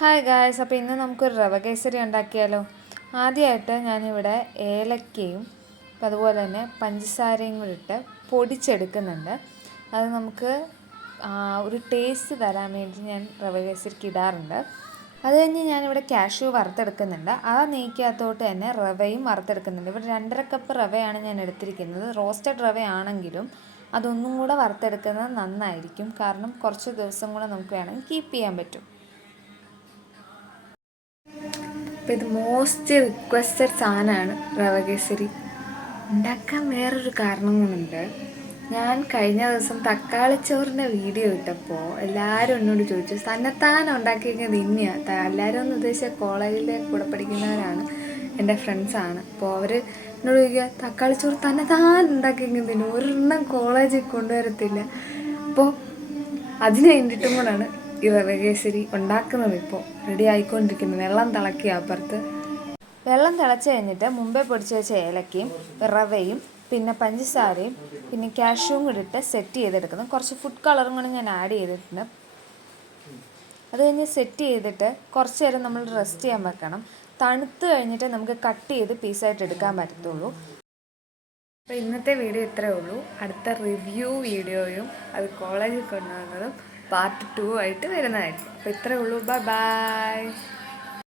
Hi guys, അപ്പോൾ ഇന്ന് നമുക്കൊരു റവ കേസരി ഉണ്ടാക്കിയാലോ. ആദ്യമായിട്ട് ഞാനിവിടെ ഏലക്കയും അതുപോലെ തന്നെ പഞ്ചസാരയും കൂടി ഇട്ട് പൊടിച്ചെടുക്കുന്നുണ്ട്. അത് നമുക്ക് ഒരു ടേസ്റ്റ് തരാൻ വേണ്ടി ഞാൻ റവ കേസരിക്ക് ഇടാറുണ്ട്. അത് കഴിഞ്ഞ് ഞാനിവിടെ കാഷ്യൂ വറുത്തെടുക്കുന്നുണ്ട്. ആ നെയ്ക്കകത്തോട്ട് തന്നെ റവയും വറുത്തെടുക്കുന്നുണ്ട്. ഇവിടെ 2.5 കപ്പ് റവയാണ് ഞാൻ എടുത്തിരിക്കുന്നത്. റോസ്റ്റഡ് റവയാണെങ്കിലും അതൊന്നും കൂടെ വറുത്തെടുക്കുന്നത് നന്നായിരിക്കും, കാരണം കുറച്ച് ദിവസം കൂടെ നമുക്ക് വേണമെങ്കിൽ കീപ്പ് ചെയ്യാൻ പറ്റും. അപ്പോൾ ഇത് മോസ്റ്റ് റിക്വസ്റ്റഡ് സാധനമാണ് റവ കേസരി. ഉണ്ടാക്കാൻ വേറൊരു കാരണം കൊണ്ടുണ്ട്. ഞാൻ കഴിഞ്ഞ ദിവസം തക്കാളിച്ചോറിൻ്റെ വീഡിയോ ഇട്ടപ്പോൾ എല്ലാവരും എന്നോട് ചോദിച്ചു, തന്നെത്താൻ ഉണ്ടാക്കിയിരിക്കുന്നത് ഇനിയാണ്. എല്ലാവരും എന്ന് ഉദ്ദേശിച്ച കോളേജിലെ കൂടെ പഠിക്കുന്നവരാണ്, എൻ്റെ ഫ്രണ്ട്സാണ്. അപ്പോൾ അവർ എന്നോട് ചോദിക്കുക, തക്കാളിച്ചോറ് തന്നെത്താൻ ഉണ്ടാക്കിയിരിക്കുന്നതിന് ഒരെണ്ണം കോളേജിൽ കൊണ്ടുവരത്തില്ല. അപ്പോൾ അതിന് വേണ്ടിയിട്ടും കൂടാണ് ഈ റവ കേസരി ഉണ്ടാക്കുന്നത്. ഇപ്പോൾ റെഡി ആയിക്കൊണ്ടിരിക്കുന്നു. വെള്ളം തിളക്കുക അപ്പുറത്ത്. വെള്ളം തിളച്ച് കഴിഞ്ഞിട്ട് മുമ്പേ പൊടിച്ച് വെച്ച ഏലക്കയും റവയും പിന്നെ പഞ്ചസാരയും പിന്നെ കാഷ്യൂവും കൂടി ഇട്ട് സെറ്റ് ചെയ്തെടുക്കുന്നു. കുറച്ച് ഫുഡ് കളറും കൂടി ഞാൻ ആഡ് ചെയ്തിട്ടുണ്ട്. അത് കഴിഞ്ഞ് സെറ്റ് ചെയ്തിട്ട് കുറച്ച് നേരം നമ്മൾ റെസ്റ്റ് ചെയ്യാൻ വെക്കണം. തണുത്ത് കഴിഞ്ഞിട്ട് നമുക്ക് കട്ട് ചെയ്ത് പീസായിട്ട് എടുക്കാൻ പറ്റത്തുള്ളൂ. അപ്പോൾ ഇന്നത്തെ വീഡിയോ ഇത്രയേ ഉള്ളൂ. അടുത്ത റിവ്യൂ വീഡിയോയും അത് കോളേജിൽ കൊണ്ടുവന്നതും പാർട്ട് 2 ആയിട്ട് വരുന്നതായിരിക്കും. അപ്പോൾ ഇത്രയേ ഉള്ളൂ. ബൈ.